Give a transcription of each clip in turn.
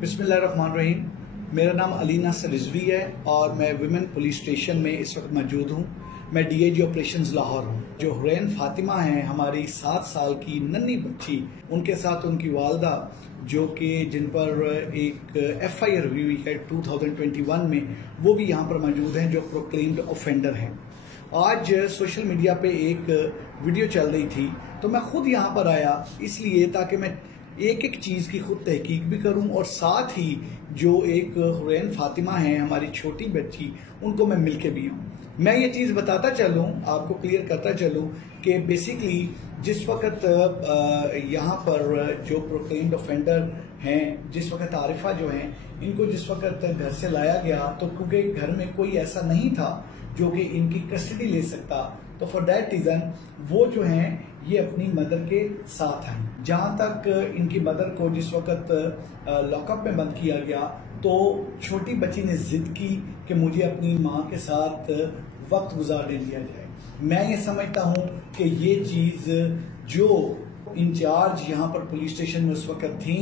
बिस्मिल्लाहिर्रहमानिर्रहीम। मेरा नाम अली नासिर रिजवी है और मैं विमेन पुलिस स्टेशन में इस वक्त मौजूद हूँ। मैं डीआईजी ऑपरेशंस लाहौर हूँ। जो हुरैन फातिमा हैं, हमारी 7 साल की नन्ही बच्ची, उनके साथ उनकी वालदा जो कि जिन पर एक एफआईआर हुई है 2021 में, वो भी यहाँ पर मौजूद हैं, जो प्रोक्लेम्ड ऑफेंडर हैं। आज सोशल मीडिया पे एक वीडियो चल रही थी तो मैं खुद यहाँ पर आया इसलिए ताकि मैं एक एक चीज़ की खुद तहकीक भी करूं और साथ ही जो एक हुरैन फातिमा है, हमारी छोटी बच्ची, उनको मैं मिलके भी आऊं। मैं ये चीज़ बताता चलूं, आपको क्लियर करता चलूं कि बेसिकली जिस वक्त यहाँ पर जो प्रोक्लेम्ड ऑफेंडर हैं, जिस वक्त आरिफा जो हैं, इनको जिस वक्त घर से लाया गया तो क्योंकि घर में कोई ऐसा नहीं था जो कि इनकी कस्टडी ले सकता, तो फॉर दैट रीजन वो जो हैं ये अपनी मदर के साथ आई। जहां तक इनकी मदर को जिस वक्त लॉकअप में बंद किया गया तो छोटी बच्ची ने जिद की कि मुझे अपनी माँ के साथ वक्त गुजारने दिया जाए। मैं ये समझता हूँ कि ये चीज जो इंचार्ज यहाँ पर पुलिस स्टेशन में उस वक्त थी,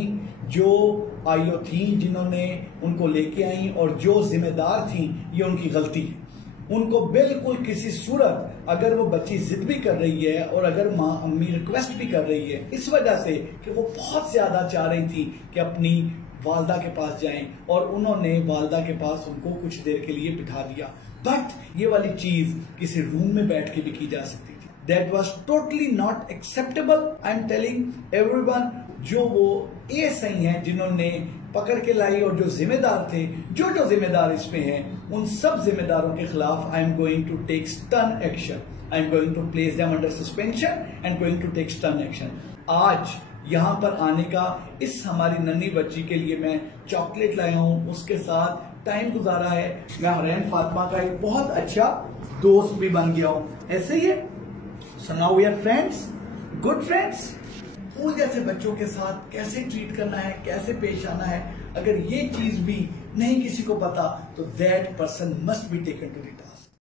जो आईओ थी जिन्होंने उनको लेके आई और जो जिम्मेदार थी, ये उनकी गलती है। उनको बिल्कुल किसी सूरत, अगर वो बच्ची जिद भी कर रही है और अगर माँ अम्मी रिक्वेस्ट भी कर रही है इस वजह से कि वो बहुत ज्यादा चाह रही थी कि अपनी वालदा के पास जाएं, और उन्होंने वालदा के पास उनको कुछ देर के लिए बिठा दिया। बट ये वाली चीज किसी रूम में बैठ के भी की जा सकती थी। That was totally not acceptable. I am telling everyone, जो वो एएसआई हैं जिन्होंने पकड़ के लाई और जो जिम्मेदार थे, जो जिम्मेदार इसमें हैं, उन सब जिम्मेदारों के खिलाफ I am going to take stern action. I am going to place them under suspension and going to take stern action. आज यहाँ पर आने का इस हमारी नन्ही बच्ची के लिए मैं चॉकलेट लाया हूँ, उसके साथ टाइम गुजारा है। मैं हुरैन फातिमा का एक बहुत अच्छा दोस्त भी बन गया हूँ। ऐसे ही है। So now we are friends, good friends. फूल जैसे बच्चों के साथ कैसे ट्रीट करना है, कैसे पेश आना है, अगर ये चीज भी नहीं किसी को पता तो that person must be taken to the task.